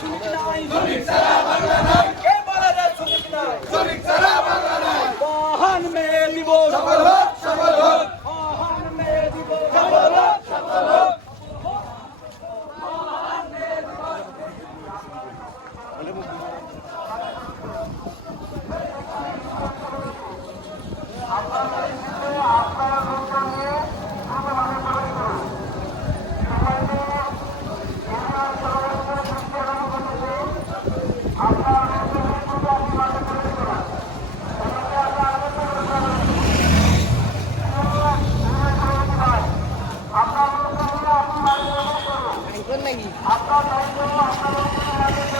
سوکنائ سوري خراب করবেন নাকি